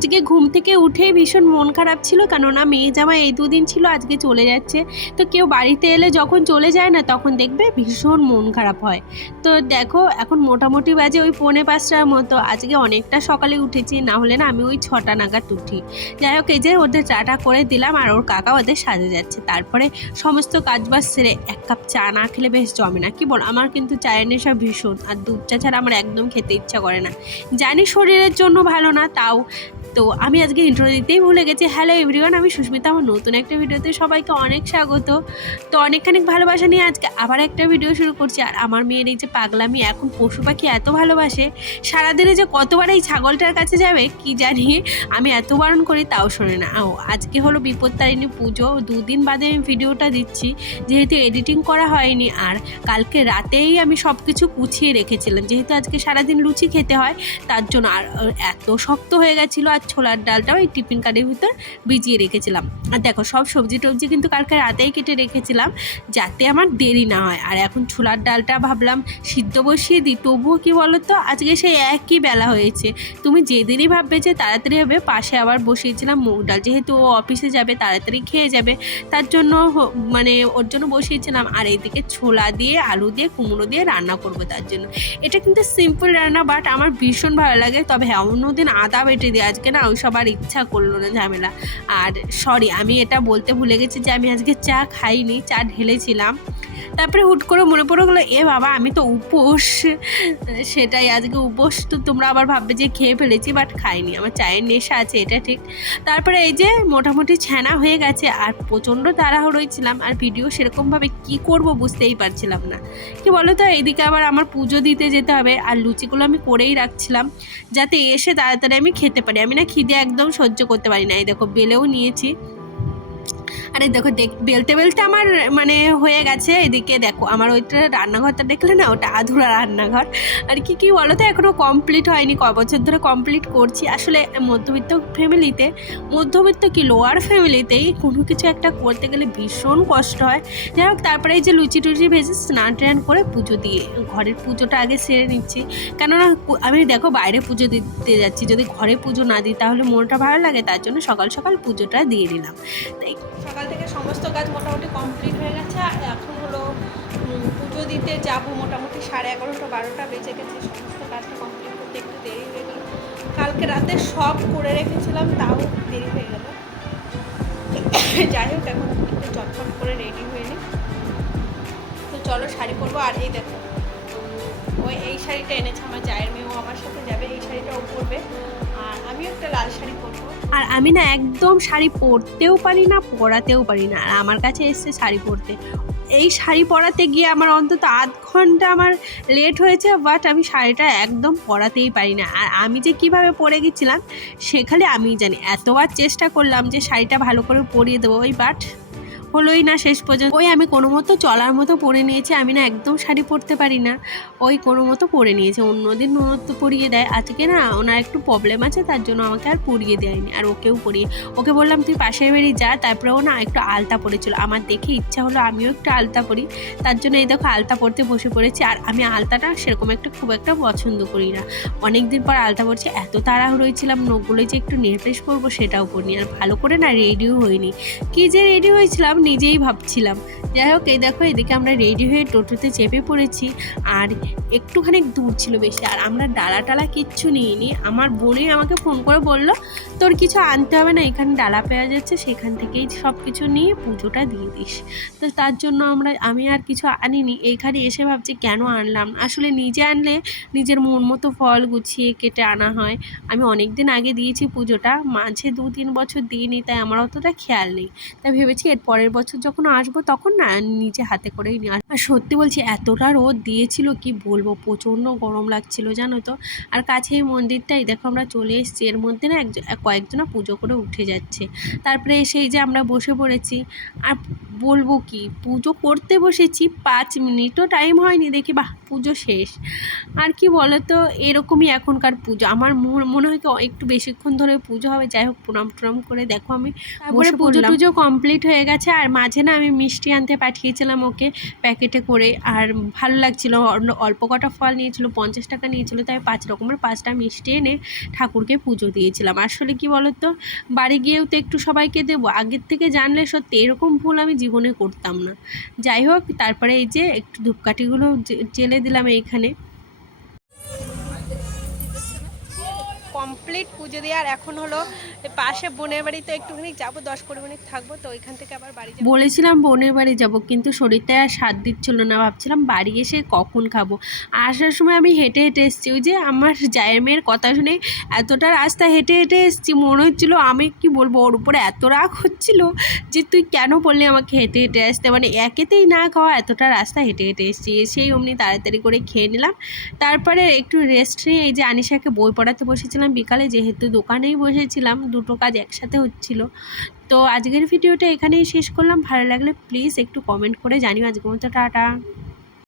আজকে ঘুম থেকে উঠেই ভীষণ মন খারাপ ছিল, কেননা মেয়ে জামাই এই দুদিন ছিল, আজকে চলে যাচ্ছে। তো কেউ বাড়িতে এলে যখন চলে যায় না, তখন দেখবে ভীষণ মন খারাপ হয়। তো দেখো এখন মোটামুটি বাজে ওই 4:45টার মতো। আজকে অনেকটা সকালে উঠেছি, না হলে না আমি ওই 6টা নাগাদ উঠি। যাই হোক, এই যে ওদের চাটা করে দিলাম আর ওর কাকা ওদের সাজে যাচ্ছে। তারপরে সমস্ত কাজবাজ সেরে এক কাপ চা না খেলে বেশ জমে না। কি বল, আমার কিন্তু চায়ের নেশা ভীষণ, আর দুধ চা ছাড়া আমার একদম খেতে ইচ্ছা করে না। জানি শরীরের জন্য ভালো না, তাও তো আমি আজকে ইন্ট্রো দিতেই ভুলে গেছি। হ্যালো এভরিওয়ান, আমি সুস্মিতা, আমার নতুন একটা ভিডিওতে সবাইকে অনেক স্বাগত। তো অনেকখানি ভালোবাসা নিয়ে আজকে আবার একটা ভিডিও শুরু করছি। আর আমার মেয়ের এই যে পাগলামি, এখন পশু পাখি এত ভালোবাসে, সারাদিনে যে কতবার এই ছাগলটার কাছে যাবে কি জানি, আমি এত বারণ করি তাও শোনে না। আজকে হলো বিপত্তারিণী পুজো, 2 দিন বাদে আমি ভিডিওটা দিচ্ছি, যেহেতু এডিটিং করা হয়নি। আর কালকে রাতেই আমি সব কিছু গুছিয়ে রেখেছিলাম, যেহেতু আজকে সারাদিন লুচি খেতে হয় তার জন্য। আর এত শক্ত হয়ে গেছিলো, আর ছোলার ডালটাও এই টিফিন কার্ডের ভিতর ভিজিয়ে রেখেছিলাম। আর দেখো সব সবজি টবজি কিন্তু কালকে রাতেই কেটে রেখেছিলাম, যাতে আমার দেরি না হয়। আর এখন ছোলার ডালটা ভাবলাম সিদ্ধ বসিয়ে দিই, তবুও কি বলো তো, আজকে সেই একই বেলা হয়েছে। তুমি যেদিনই ভাববে যে তাড়াতাড়ি হবে, পাশে আবার বসিয়েছিলাম মুগ ডাল, যেহেতু ও অফিসে যাবে, তাড়াতাড়ি খেয়ে যাবে, তার জন্য মানে ওর জন্য বসিয়েছিলাম। আর এইদিকে ছোলা দিয়ে আলু দিয়ে কুমড়ো দিয়ে রান্না করবো তার জন্য। এটা কিন্তু সিম্পল রান্না, বাট আমার ভীষণ ভালো লাগে। তবে হ্যাঁ, অন্যদিন আদা বেটে দিই, আজকে না ওই সবার ইচ্ছা করলো না, ঝামেলা। আর সরি, আমি এটা বলতে ভুলে গেছি যে আমি আজকে চা খাইনি, চা ঢেলেছিলাম। তারপরে হুট করে মনে পড়ে গেলো, এ বাবা আমি তো উপোস। সেটাই, আজকে উপোস। তো তোমরা আবার ভাববে যে খেয়ে ফেলেছি, বাট খাইনি, আমার চায়ের নেশা আছে, এটা ঠিক। তারপরে এই যে মোটামুটি ছানা হয়ে গেছে, আর প্রচণ্ড তাড়াহুড়োই ছিলাম, আর ভিডিও সেরকমভাবে কি করব বুঝতেই পারছিলাম না। কি বলো তো, এইদিকে আবার আমার পুজো দিতে যেতে হবে, আর লুচিগুলো আমি করেই রাখছিলাম যাতে এসে তাড়াতাড়ি আমি খেতে পারি। আমি না খিদে একদম সহ্য করতে পারি না। এই দেখো বেলেও নিয়েছি, আরে দেখো বেলতে বেলতে আমার মানে হয়ে গেছে। এদিকে দেখো আমার ওইটা রান্নাঘরটা দেখলে না, ওটা আধুরা রান্নাঘর। আর কি বলো তো, এখনও কমপ্লিট হয়নি, ক বছর ধরে কমপ্লিট করছি। আসলে মধ্যবিত্ত ফ্যামিলিতে, মধ্যবিত্ত কি লোয়ার ফ্যামিলিতেই কোনো কিছু একটা করতে গেলে ভীষণ কষ্ট হয়। যাই হোক, তারপরে এই যে লুচি টুচি ভেজে স্নান টান করে পুজো দিয়ে ঘরের পুজোটা আগে সেরে নিচ্ছি। কেননা আমি দেখো বাইরে পুজো দিতে যাচ্ছি, যদি ঘরে পুজো না দিই তাহলে মনটা ভালো লাগে, তার জন্য সকাল সকাল পুজোটা দিয়ে দিলাম। তাই সকাল থেকে সমস্ত কাজ মোটামুটি কমপ্লিট হয়ে গেছে। আর এখন হলো পুজো দিতে যাব, মোটামুটি 11:30 12টা বেজে গেছে। সমস্ত কাজটা কমপ্লিট করতে একটু দেরি হয়ে গেল। কালকে রাতে সব করে রেখেছিলাম, তাও দেরি হয়ে গেল। যাই হোক, এখন একটু চটপট করে রেডি হয়ে নিই। তো চলো শাড়ি পরবো। আর এই দেখো, ওই এই শাড়িটা এনেছে আমার জায়ের মেয়েও আমার সাথে যাবে, এই শাড়িটাও পরবে, আর আমিও একটা লাল শাড়ি পরবো। আর আমি না একদম শাড়ি পরতেও পারি না, পরাতেও পারি না। আর আমার কাছে এসছে শাড়ি পরতে, এই শাড়ি পরাতে গিয়ে আমার অন্তত আধ ঘন্টা আমার লেট হয়েছে, বাট আমি শাড়িটা একদম পরাতেই পারি না। আর আমি যে কিভাবে পরে গেছিলাম সেখানে আমিই জানি। এতবার চেষ্টা করলাম যে শাড়িটা ভালো করে পরিয়ে দেবো, ওই বাট হলোই না শেষ পর্যন্ত। ওই আমি কোনো মতো চলার মতো পরে নিয়েছি, আমি না একদম শাড়ি পরতে পারি না, ওই কোনো মতো পরে নিয়েছে। অন্যদিন ননদ তো পরিয়ে দেয়, আজকে না ওনার একটু প্রবলেম আছে, তার জন্য আমাকে আর পরিয়ে দেয়নি। আর ওকেও পরিয়ে, ওকে বললাম তুই পাশের বাড়ি যা। তারপরে ও না একটু আলতা পরেছিল, আমার দেখে ইচ্ছা হলো আমিও একটু আলতা পরি, তার জন্য এই দেখো আলতা পরতে বসে পড়েছি। আর আমি আলতাটা সেরকম খুব একটা পছন্দ করি না, অনেক দিন পর আলতা পরছি। এত তাড়াহুড়োই ছিলাম, নখগুলোই যে একটু নেল পেশ করবো সেটাও করিনি, আর ভালো করে না রেডিও হইনি। কী যে রেডি হয়েছিলাম নিজেই ভাবছিলাম। যাই হোক, এই দেখো এদিকে আমরা রেডি হয়ে টোটোতে চেপে পড়েছি। আর একটুখানি দূর ছিল বেশি, আর আমরা ডালা টালা কিচ্ছু নিইনি। আমার বোনই আমাকে ফোন করে বললো তোর কিছু আনতে হবে না, এখানে ডালা পেয়ে যাচ্ছে, সেখান থেকেই সব কিছু নিয়ে পুজোটা দিয়ে দিস। তো তার জন্য আমি আর কিছু আনিনি। এইখানে এসে ভাবছি কেন আনলাম, আসলে নিজে আনলে নিজের মন মতো ফল গুছিয়ে কেটে আনা হয়। আমি অনেক দিন আগে দিয়েছি পুজোটা, মাঝে 2-3 বছর দিইনি, তাই আমার অতটা খেয়াল নেই। তাই ভেবেছি এর পরের বছর যখন আসবো তখন না নিজে হাতে করেই নিয়ে আসবো। আর সত্যি বলছি, এতটা রোদ দিয়েছিল কি বলবো, প্রচণ্ড গরম লাগছিল জানো তো। আর কাছেই মন্দিরটাই দেখো আমরা চলে এসেছি, এর মধ্যে না কয়েকজনা পুজো করে উঠে যাচ্ছে। তারপরে সেই যে আমরা বসে পড়েছি। আর বলবো কি, পুজো করতে বসেছি 5 মিনিটও টাইম হয়নি, দেখি বাহ পুজো শেষ। আর কি বলতো, এরকমই এখনকার পুজো, আমার মনে হয় একটু বেশিক্ষণ ধরে পুজো হবে। যাই হোক, প্রণাম করে দেখো আমি তারপরে পুজো টুজো কমপ্লিট হয়ে গেছে। আর মাঝে না আমি মিষ্টি আনতে পাঠিয়েছিলাম ওকে প্যাকেটে করে, আর ভালো লাগছিলো, অল্প কটা ফল নিয়েছিল, 50 টাকা নিয়েছিল, তাই 5 রকমের 5টা মিষ্টি এনে ঠাকুরকে পুজো দিয়েছিলাম। আসলে কি বলতো, বাড়ি গিয়েও তো একটু সবাইকে দেবো, আগের থেকে জানলে সত্যি এরকম ভুল আমি জীবনে করতাম না। যাই হোক, তারপরে এই যে একটু ধূপকাঠিগুলো জেলে দিলাম এইখানে। কমপ্লিট পুজো দিয়ে আর এখন হলো পাশে বোনের বাড়িতে একটুখানি যাবো, 10-15 মিনিট থাকবো, তো ওইখান থেকে আবার বাড়ি যাবো। বলেছিলাম বোনের বাড়ি যাব, কিন্তু শরীরটা আর সাথ দিচ্ছিল না, ভাবছিলাম বাড়ি এসে কখন খাবো। আসার সময় আমি হেঁটে হেঁটে এসেছি, ওই যে আমার জায়ের মেয়ের কথা শুনে এতটা রাস্তা হেঁটে হেঁটে এসেছি, মনে হচ্ছিলো আমি কি বলবো, ওর উপরে এত রাগ হচ্ছিল যে তুই কেন বললি আমাকে হেঁটে হেঁটে আসতে, মানে একেতেই না খাওয়া, এতটা রাস্তা হেঁটে হেঁটে এসেছি। এসেই অমনি তাড়াতাড়ি করে খেয়ে নিলাম, তারপরে একটু রেস্ট নিয়ে এই যে আনিশাকে বই পড়াতে বসেছিলাম বিকালে, যেহেতু দোকানেই বসেছিলাম, দুটো কাজ একসাথে হচ্ছিল। তো আজকের ভিডিওটা এখানেই শেষ করলাম, ভালো লাগলে প্লিজ একটু কমেন্ট করে জানিও। আজকের মতো টাটা।